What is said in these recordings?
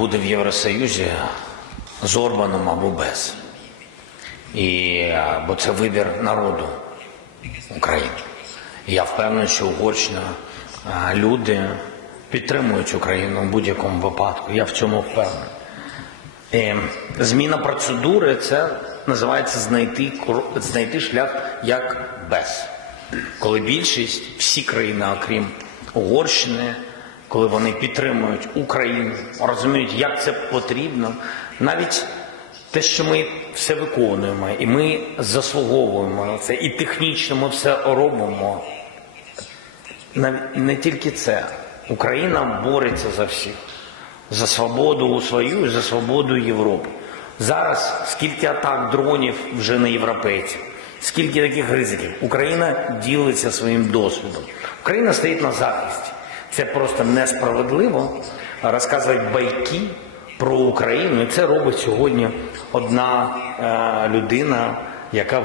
буде в Євросоюзі з Орбаном або без. І, бо це вибір народу України. І я впевнений, що Угорщина люди підтримують Україну в будь-якому випадку. Я в цьому впевнений. Е, Зміна процедури це називається знайти, знайти шлях як без. Коли більшість, всі країни, окрім Угорщини, коли вони підтримують Україну, розуміють, як це потрібно, навіть те, що ми все виконуємо, і ми заслуговуємо це, і технічно ми все робимо. Не тільки це. Україна бореться за всіх, за свободу свою і за свободу Європи. Зараз скільки атак дронів вже на європейців, скільки таких ризиків. Україна ділиться своїм досвідом. Україна стоїть на захисті. Це просто несправедливо розказувати байки про Україну. І це робить сьогодні одна е, людина, яка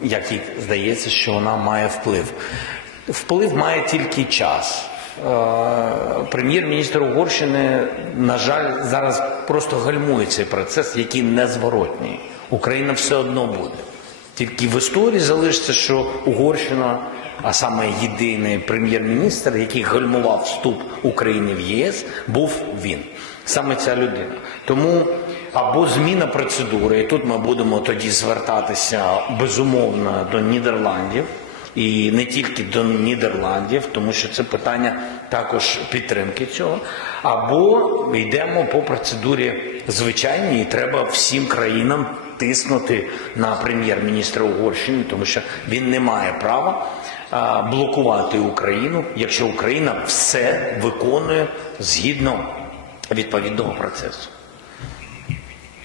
як їй здається, що вона має вплив. Вплив має тільки час. Е, Прем'єр-міністр Угорщини, на жаль, зараз просто гальмує цей процес, який незворотній. Україна все одно буде. Тільки в історії залишиться, що Угорщина, а саме єдиний прем'єр-міністр, який гальмував вступ України в ЄС, був він. Саме ця людина. Тому або зміна процедури, і тут ми будемо тоді звертатися безумовно до Нідерландів. І не тільки до Нідерландів, тому що це питання також підтримки цього. Або йдемо по процедурі звичайній, і треба всім країнам тиснути на прем'єр-міністра Угорщини, тому що він не має права блокувати Україну, якщо Україна все виконує згідно відповідного процесу.